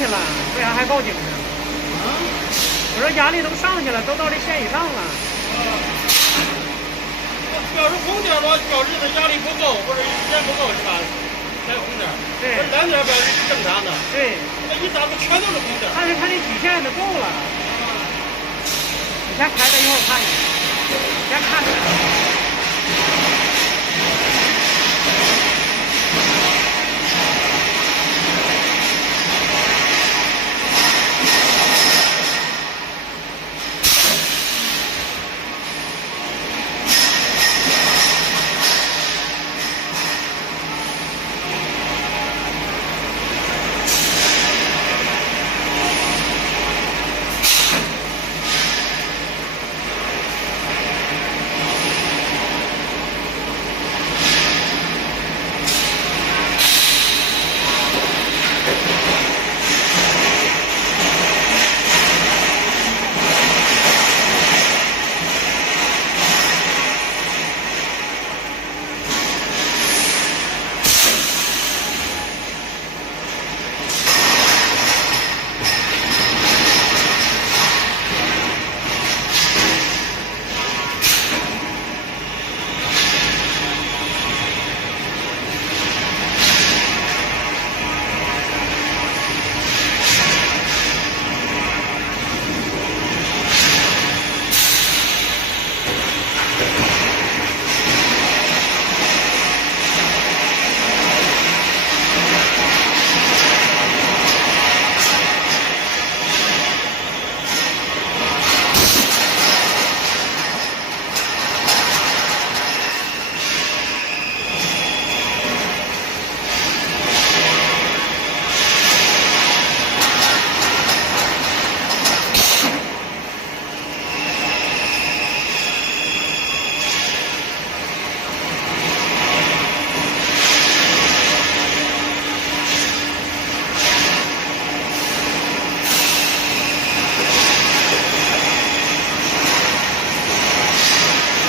去了，为啥还报警呢？啊？我说压力都上去了，都到这线以上了。要是红点的话，表示它压力不够或者时间不够是吧？才红点。对。蓝点表示是正常的。对。那一打不全都是红点。但是它这底线都够了。你先开着一会儿看去，先看着。